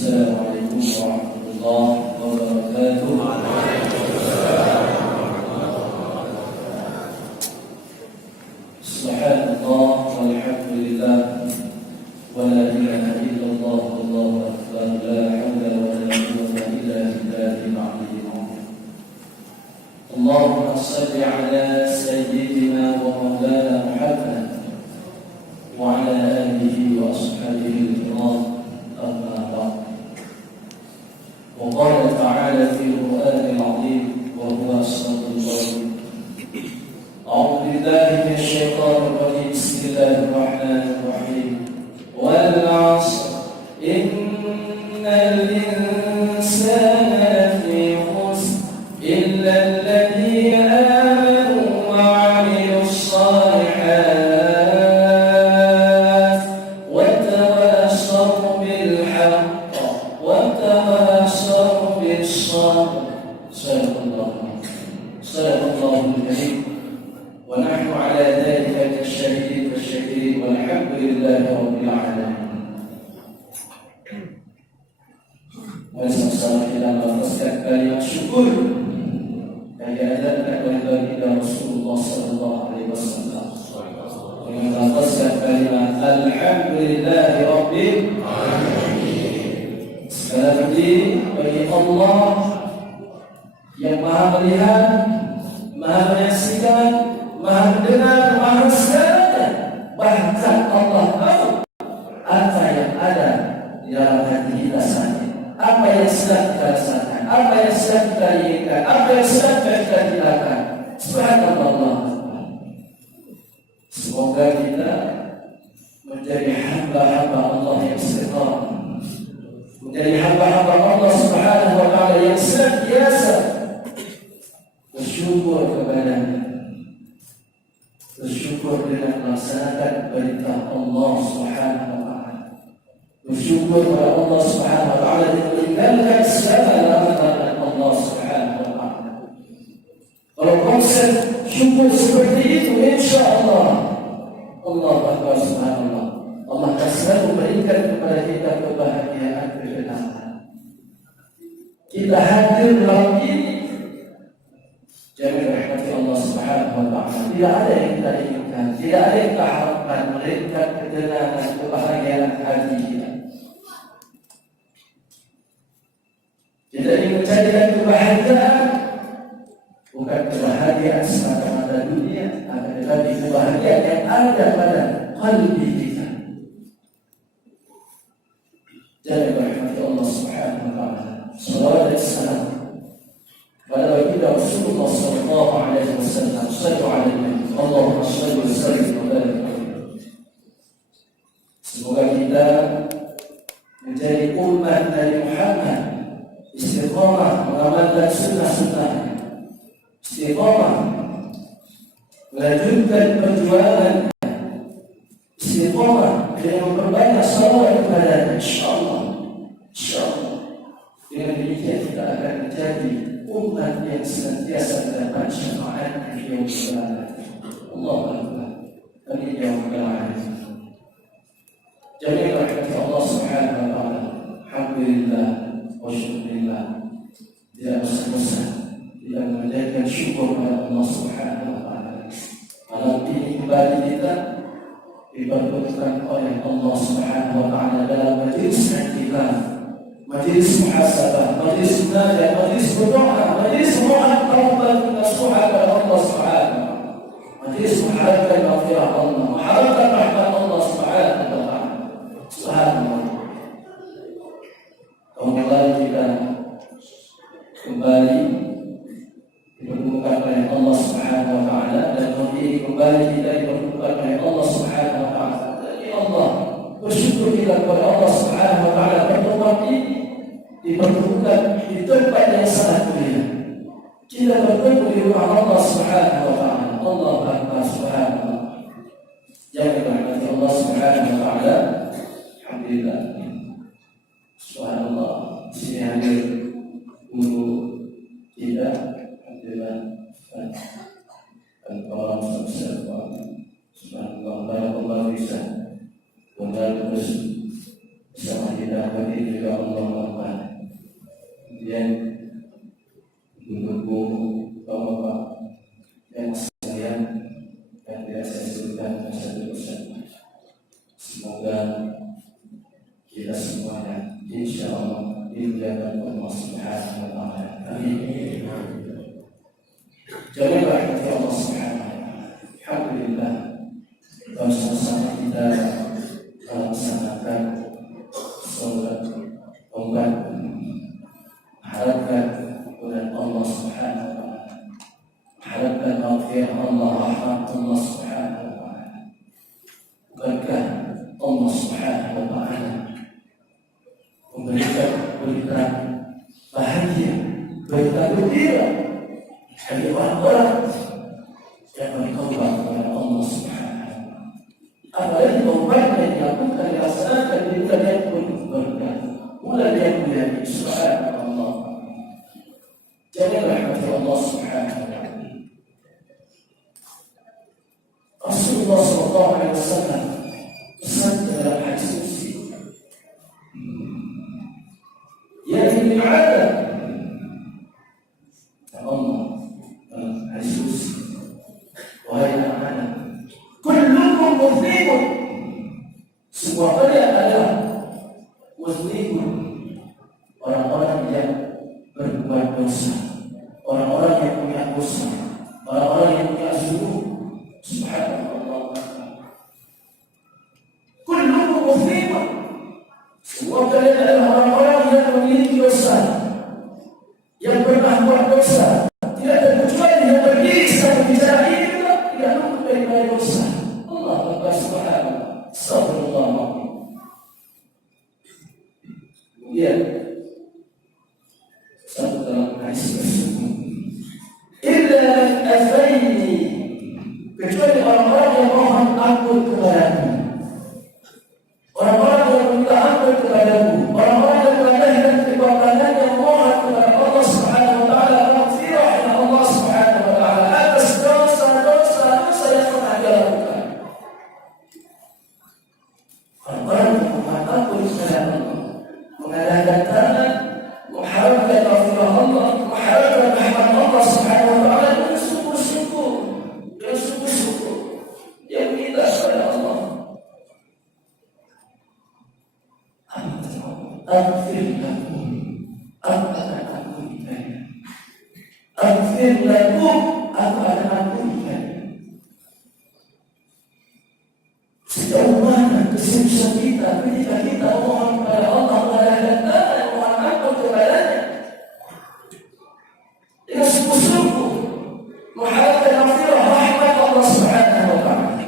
السلام عليكم ورحمة الله وبركاته. سبحان الله والحمد لله ولا إله إلا الله والله أكبر لا حول ولا قوة إلا بالله العلي العظيم. اللهم صل على سيدنا ومولانا محمد وعلى آله وأصحابه الكرام. أما بعد، وقال تعالى في القرآن العظيم وهو الصدق العظيم: أعوذ بالله من الشيطان الرجيم. بسم الله الرحمن الرحيم. والعصر إن الإنسان لفي خسر إلا الذين آمنوا وعملوا الصالحات وتواصوا بالحق وتواصوا بالصبر. صدق الله الكريم، ونحن على ذلك كالشهيد والشهيد، والحمد لله رب العالمين. Wassalamualaikum warahmatullahi kalimat syukur yang diajarkan oleh baginda Rasulullah sallallahu alaihi wasallam. Dengan melafazkan kalimat alhamdulillahi rabbil alamin. Segala puji bagi Allah yang Maha melihat, Maha menyaksikan, Maha mendengar, Maha segala. Bahkan Allah tahu apa yang ada di dalam hati kita saat ini, apa yang sedang kita rasakan, apa yang sedang kita inginkan, apa yang sedang kita tindakan. Subhanallah. Semoga kita menjadi hamba-hamba Allah yang istiqamah, menjadi hamba-hamba Allah Subhanahu wa taala yang senantiasa bersyukur kepada-Nya, bersyukur dengan melaksanakan perintah Allah Subhanahu wa taala, bersyukur kepada Allah Subhanahu wa taala dan meninggalkan segala larangan Allah Subhanahu wa taala. Kalau konsep syukur seperti itu, insya-Allah Allah Akbar, subhanallah, Allah akan selalu memberikan kepada kita kebahagiaan ketenangan. Kita hadir dalam ini jangan rahmati Allah Subhanahu wa taala. Tidak ada yang kita inginkan, tidak ada yang kita harapkan, melainkan ketenangan, kebahagiaan hati kita. Kita ingin mencarikan kebahagiaan, bukan kebahagiaan semata-mata dunia, akan tetapi kebahagiaan yang ada pada qalbi kita. Jangan rahmati Allah Subhanahu wa taala. Salawat dan salam kepada baginda Rasulullah sallallahu alaihi wasallam. Sallu alaihi Allahumma shalli wa sallim wa barik alaihi. Semoga kita menjadi umat dari Muhammad, istiqamah mengamalkan sunnah-sunnah, istiqamah melanjutkan perjuangan, istiqamah dengan memperbanyak salawat kepada insya-Allah. Insya-Allah dengan demikian kita akan menjadi umat yang senantiasa mendapat syafaat di yaumul qiyamah. Allahu akbar. Amin ya rabbal alamin. Jadi rahmat Allah Subhanahu wa taala. Alhamdulillah wa syukurillah. Tidak bosan-bosan tidak menjadikan syukur kepada Allah Subhanahu wa taala. Malam ini kembali kita dipertemukan oleh Allah Subhanahu wa taala dalam majlis i'tikaf, majlis muhasabah, majlis munajat, majlis berdoa, majlis mohon taubat nasuha kepada Allah Subhanahu, majlis mengharapkan maghfirah Allah, mengharapkan rahmat Allah Subhanahu wa taala. Subhanallah. Kembali kita kembali dipertemukan oleh Allah Subhanahu wa taala, dan kembali kita dipertemukan oleh Allah Subhanahu wa taala. Ya Allah, bersyukur kita kepada Allah Subhanahu wa taala, pertemuan ini dipertemukan di tempat yang sangat mulia. Kita bertemu di rumah Allah Subhanahu wa taala. Allah Akbar, subhanallah. Jangan rahmati Allah Subhanahu wa taala. Alhamdulillah. Subhanallah. Sini hadir guru kita, alhamdulillah. Dan orang subhanallah, barakallahu fiik. Dan terus bersama kita hadir juga Allah Kemudian ibu-ibu, bapak-bapak yang sekalian yang tidak saya sebutkan satu persatu. Semoga kita semuanya insya Allah dimuliakan oleh Allah Subhanahu wa Ta'ala. Amin. Jangan rahmati Allah Subhanahu wa Ta'ala. Alhamdulillah, bersama kita melaksanakan sholat obat, harapkan kepada Allah Subhanahu wa Ta'ala, harapkan maghfirah Allah, rahmat Allah Subhanahu wa Ta'ala, berkah Allah Subhanahu wa Ta'ala memberikan berita bahagia, berita gembira bagi orang-orang yang bertaubat kepada Allah Subhanahu wa Ta'ala. Apalagi taubat yang dilakukan dilaksanakan di bulan yang penuh berkah, bulan yang mulia. Subhanallah. Jangan rahmati Allah Subhanahu wa Ta'ala. Rasulullah sallallahu alaihi wasallam pesan dalam hadis qudsi, ya ibn Adam, Allah hadis qudsi, wahai anak-anak, kullukum mudhnibun, semua kalian adalah mudhnibun, orang-orang yang berbuat dosa, orang-orang yang punya dosa, orang-orang yang punya zulum. Subhanallah. Kullukum mudhnibun, semua kalian adalah orang-orang yang memiliki dosa, yang pernah buat dosa. Tidak terkecuali yang berdiri sampai bicara ini juga tidak luput daripada dosa. Allah Akbar, subhanallah. Astagfirullah. Kemudian satu dalam hadis tersebut, illa man afaini, kecuali orang-orang yang mohon ampun kepadamu, orang-orang yang minta ampun kepadamu, orang-orang yang melahirkan kekuatan yang mohon kepada Allah Subhanahu wa Ta'ala maghfirah kepada Allah Subhanahu wa Ta'ala atas dosa-dosa yang pernah dia lakukan. Orang-orang yang mohon ampun kepada Allah, mengadakan tangan, mengharapkan maghfirah Allah, mengharapkan rahmat Allah Subhanahu wa Ta'ala dengan sungguh-sungguh, yang minta kepada Allah. Aghfir lakum, aku akan ampuni kalian. Aghfir lakum, aku akan ampuni kalian. Sejauh mana keseriusan kita ketika kita mohon kepada Allah, mengadakan tangan, mohon ampun kepadanya dengan sungguh-sungguh, mengharapkan maghfirah rahmat Allah Subhanahu wa Ta'ala.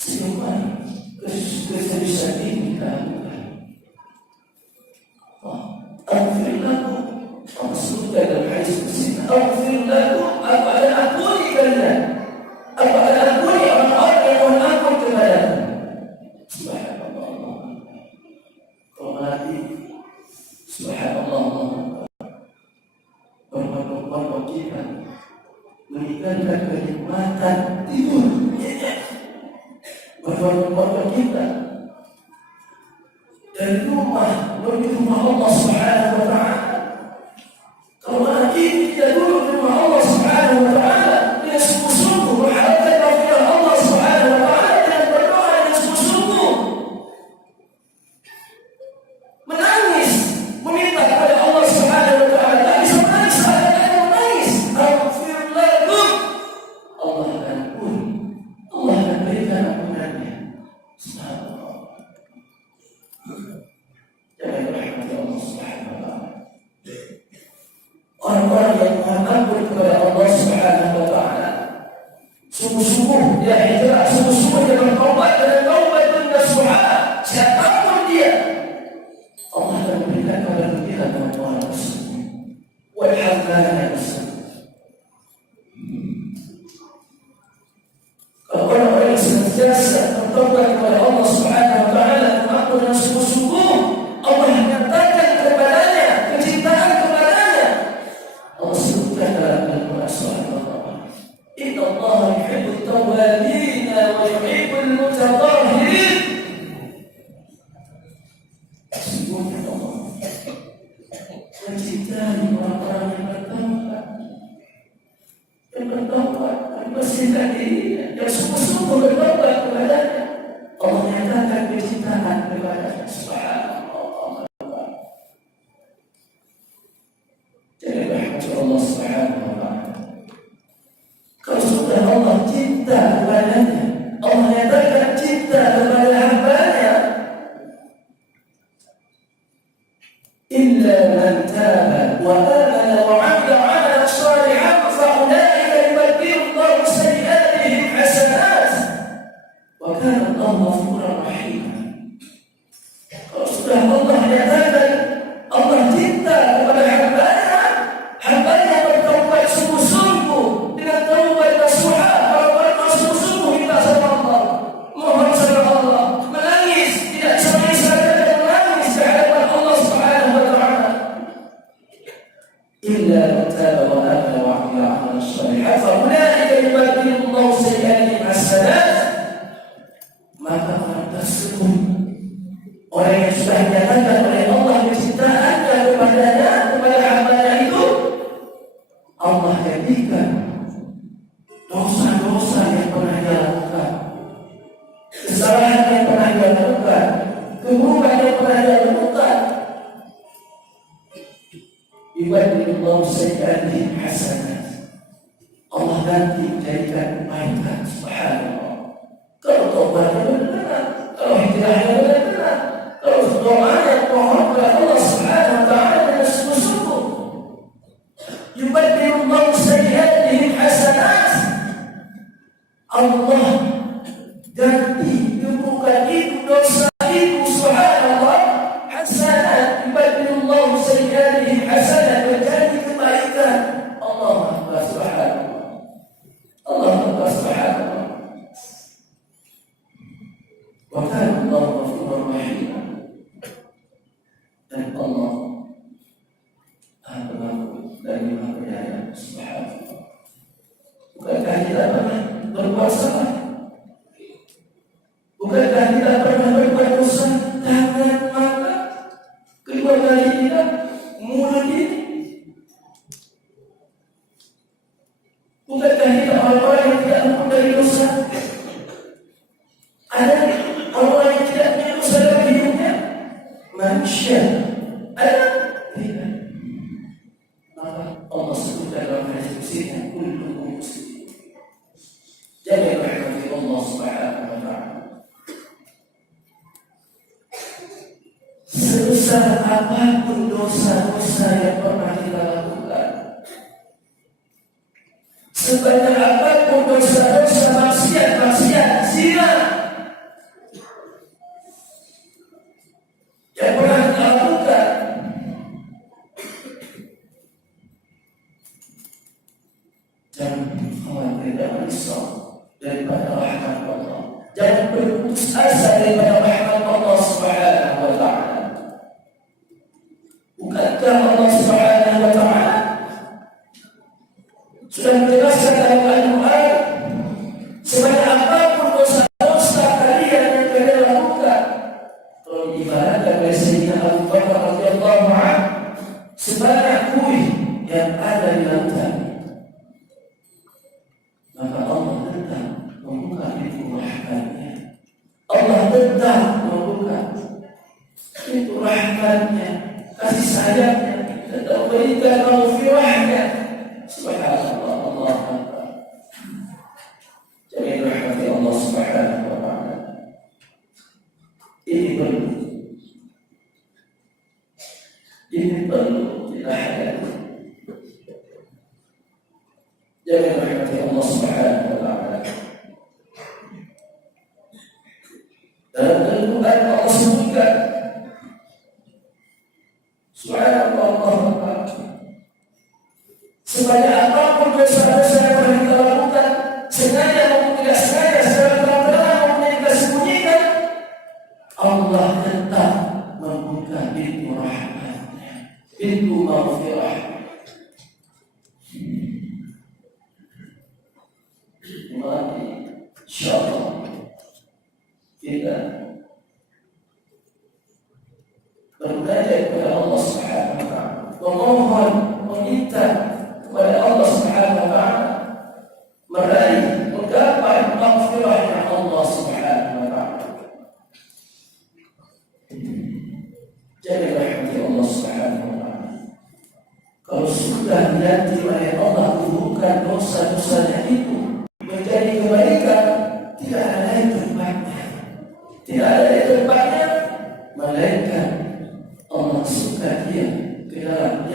Sejauh mana keseriusan ini kita lakukan? Aghfir lakum, Allah sebutkan dalam hadis qudsi, aghfir lakum, aku akan ampuni kalian, aku akan ampuni orang-orang yang mohon ampun kepadamu. Subhanallah. Kalau nanti subhanallah, orang-orang kita meninggalkan kenikmatan tidur, orang-orang kita dari rumah menuju rumah Allah Subhanahu wa Ta'ala. Kalau nanti kita duduk di rumah Allah Subhanahu wa Ta'ala dengan sungguh-sungguh mengharapkan maghfirah Allah Subhanahu wa Ta'ala, dengan berdoa dengan sungguh-sungguh, menangis, meminta kepada Allah Subhanahu wa Ta'ala, tak bisa menangis, ada menangis. Aghfir lakum, Allah akan ampuni, Allah akan berikan ampunannya. Subhanallah. Jangan rahmati Allah Subhanahu wa Ta'ala. Orang-orang yang mohon ampun kepada Allah Subhanahu wa Ta'ala, sungguh-sungguh dia hijrah, sungguh-sungguh dia bertaubat dengan taubat yang nasuha, siapapun dia, Allah akan memberikan kabar gembira kepada orang tersebut. Walhamdulillah. Kalau orang-orang yang senantiasa bertaubat kepada Allah Subhanahu wa Ta'ala, mengaku dengan sungguh-sungguh, Allah menyatakan kepadanya kecintaan kepadanya. Allah sebutkan dalam Al-Quran Subhanallah, inna Allah yuhibbut tawwabin wa yuhibbul mutatahhirin. Sesungguhnya Allah mencintai orang-orang yang bertaubat, yang bersihkan dirinya, yang sungguh-sungguh bertaubat kepadanya. Allah menyatakan kecintaan kepadanya. Subhanallah. Jadi rahmat Allah Subhanahu wa ta'ala. Kalau sudah Allah cinta kepadanya, Allah menyatakan cinta kepada hamba-Nya. Illa man taba wa amana wa 'amila 'amalan shalihan fa ulaika yubaddilu Allahu sayyi'atihim hasanat wa kana Allahu ghafuran rahim. Kalau sudah Allah menyatakan Allah cinta kepada hamba-Nya, hamba-Nya bertaubat sungguh-sungguh dengan taubat nasuha, bertaubat sungguh-sungguh minta sama Allah, mohon sama Allah, menangis, tidak sampai-sampai menangis di hadapan Allah Subhanahu wa ta'ala. Illa man taba wa amana wa 'amila 'amalan shalihan fa ulaika yubaddilu Allahu sayyi'atihim hasanat. Maka orang tersebut, orang yang sudah dinyatakan oleh Allah kecintaannya kepadanya, kepada hamba-Nya itu, Allah jadikan dosa-dosa yang pernah dia lakukan, kesalahan yang pernah dia lakukan, keburukan yang pernah dia lakukan, yubaddilu Allahu sayyi'atihim hasanat. Allah ganti menjadikan kebaikan. Subhanallah. Kalau taubatnya benar, kalau hidayahnya benar, kalau doanya mohon kepada Allah Subhanahu wa ta'ala dengan sungguh-sungguh, yubaddilu Allahu sayyi'atihim hasanat. Allah ganti keburukan itu, dosa itu, subhanallah, hasanat. Yubaddilu Allahu sayyi'atihim hasanat, menjadi kebaikan. Allah Akbar, subhanallah. Allah Akbar, subhanallah. Wa kana Allahu ghafuran rahim. Dan Allah Pengampun dari Maha Penyayang. Subhanallah. Bukankah kita pernah berbuat salah? Bukankah kita pernah berbuat dosa? Tangan, mata, kedua kali kita, mulut ini. Bukankah kita orang-orang yang tidak ampun dari dosa? Ada orang yang tidak punya dosa dalam hidupnya? Manusia. Ada? Tidak. Maka Allah sebutkan dalam hadis qudsi-Nya, kullukum muslim. Jadi rahmati Allah Subhanahu wa ta'ala. Sebesar apapun dosa-dosa yang pernah kita lakukan, sebanyak apapun dosa-dosa, maksiat, zina yang pernah kita lakukan, jangan khawatir, jangan risau daripada rahmat Allah, jangan berputus asa daripada rahmat Allah Subhanahu wa ta'ala. Bukankah Allah Subhanahu wa ta'ala sudah menjelaskan dalam Al-Quran, sebanyak apapun dosa-dosa kalian yang kalian lakukan, kalau diibaratkan oleh Sayyidina Abu Bakar radhiyallahu anhu, sebanyak buih yang ada di lautan, maka Allah tetap membuka pintu rahmatnya. Allah tetap membuka pintu rahmatnya, kasih sayangnya, tetap berikan maghfirahnya. Subhanallah, Allah Akbar. Jadi rahmati Allah Subhanahu wa ta'ala. Ini perlu kita hadap. Jadi rahmati Allah Subhanahu wa ta'ala. Dalam Al-Quran Allah sebutkan, subhanallah, Allah Akbar, sebanyak apapun dosa-dosa yang pernah kita lakukan, sengaja maupun tidak sengaja, secara terang-terangan maupun yang kita sembunyikan, Allah tetap membuka pintu rahmatnya, pintu maghfirah. Mari insyaallah kita bermunajat kepada Allah Subhanahu wa ta'ala, Subhanahu wa Ta'ala. Kalau sudah diganti oleh Allah bukan dosa-dosanya itu menjadi kebaikan, tidak ada lain tempatnya. Tidak ada lain tempatnya melainkan Allah suka dia ke dalam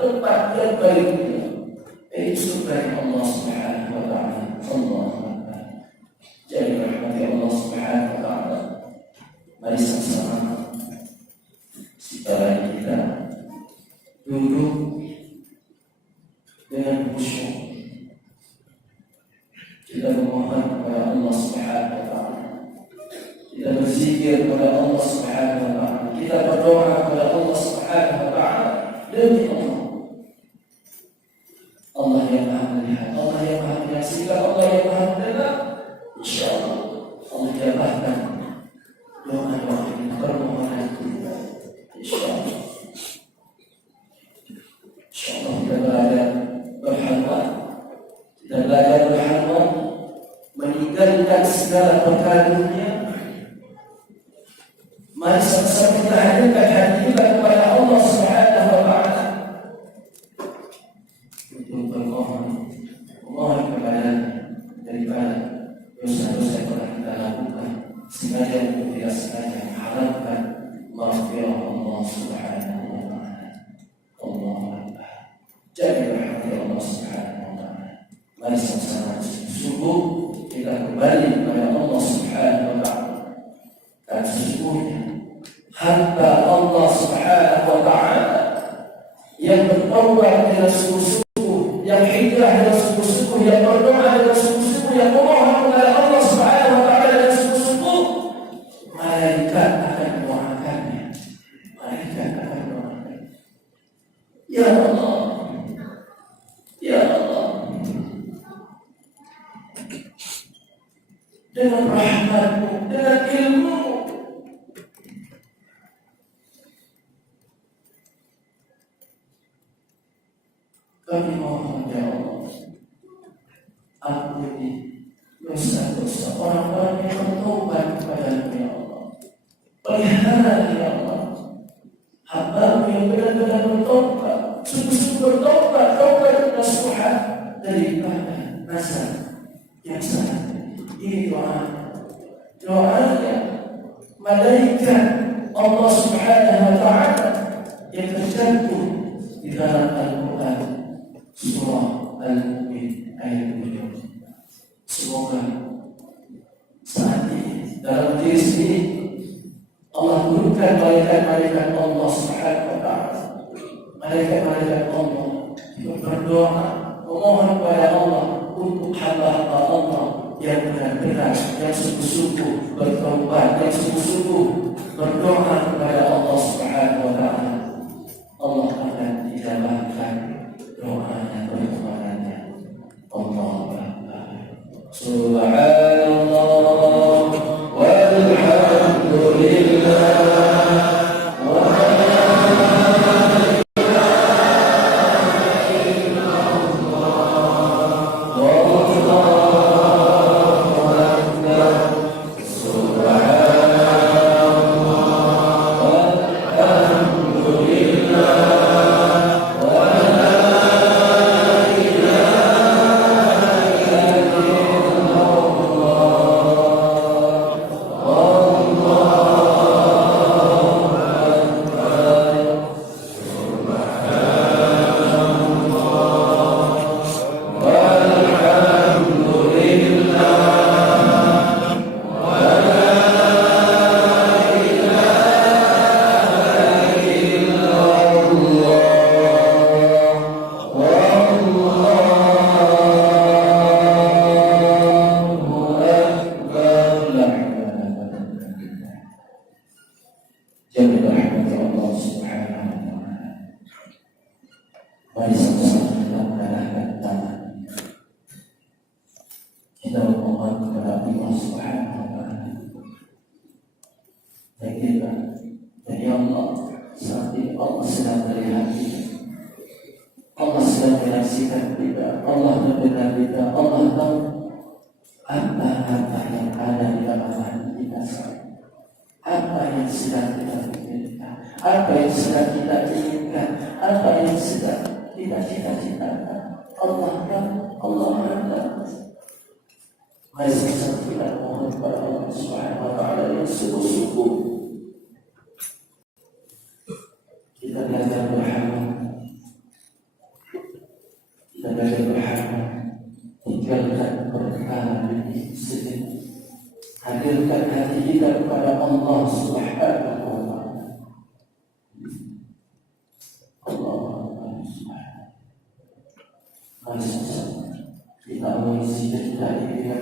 tempat yang baik dia. Itu dari Allah Subhanahu wa Ta'ala. Allah Akbar. Jadi rahmati Allah Subhanahu wa Ta'ala. Mari sama-sama setelah kita duduk dengan khusyuk, kita memohon kepada Allah Subhanahu wa Ta'ala, kita berzikir kepada Allah Subhanahu wa Ta'ala, kita berdoa kepada Allah Subhanahu wa Ta'ala demi Allah. Allah yang Maha melihat, Allah yang Maha menyaksikan, Allah yang Maha mendengar. InsyaAllah Allah jabahkan doa-doa ini, permohonan kita. InsyaAllah kita belajar berhalwa, kita belajar berhalwa, meninggalkan segala perkara dunia. Mari sama-sama kita hadirkan hati kita kepada Allah Subhanahu wa Ta'ala untuk bermohon kepada daripada dosa-dosa yang telah kita lakukan, sengaja maupun tidak sengaja, harapkan maghfirah Allah Subhanahu wa Ta'ala. Allah Akbar. Jadi rahmati Allah Subhanahu wa Ta'ala. Mari sama-sama sungguh kita kembali kepada Allah Subhanahu wa Ta'ala. Dan sesungguhnya hamba Allah Subhanahu wa Ta'ala yang bertaubat dengan sungguh-sungguh, yang hijrah dengan sungguh-sungguh, yang berdoa dengan sungguh-sungguh, yang memohon kepada Allah Subhanahu wa Ta'ala dengan sungguh-sungguh, malaikat akan mendoakannya. Malaikat akan mendoakannya. Ya Allah, ya Allah, dengan rahmat-Mu, dengan ilmu, kami mohon ya Allah, ampuni dosa-dosa orang-orang yang bertobat kepada-Mu ya Allah. Pelihara ya Allah hamba-Mu yang benar-benar bertobat, sungguh-sungguh bertobat, taubat nasuha daripada masa yang salah. Ini doanya malaikat Allah Subhanahu wa Ta'ala yang tercantum di dalam Al-Quran surah Al-Mu'min ayat 7. Semoga saat ini dalam diri sendiri Allah turunkan malaikat-malaikat Allah Subhanahu wa Ta'ala, malaikat-malaikat Allah yang berdoa memohon kepada Allah untuk hamba-hamba Allah yang benar-benar, yang sungguh-sungguh bertaubat, yang sungguh-sungguh berdoa kepada Allah Subhanahu wa Ta'ala. Allah akan dijabahkan doanya, permohonannya. Allahu Akbar. Subhanallah walhamdulillah. apa yang sedang kita inginkan, apa yang sedang kita cita-citakan. Allah kan, Allah ada. Mari kita mohon kepada Allah Subhanahu wa Ta'ala yang sungguh-sungguh. Kita belajar berhamd, kita belajar berhamd, tinggalkan perkara ini sedikit. Hadirkan hati kita kepada Allah Subhanahu wa Ta'ala. Allah kita mengisi kita dengan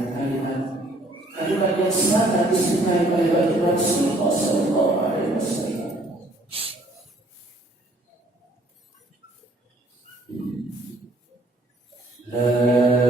kalimat yang sangat disukai oleh Rasulullah Sallallahu Alaihi Wasallam. La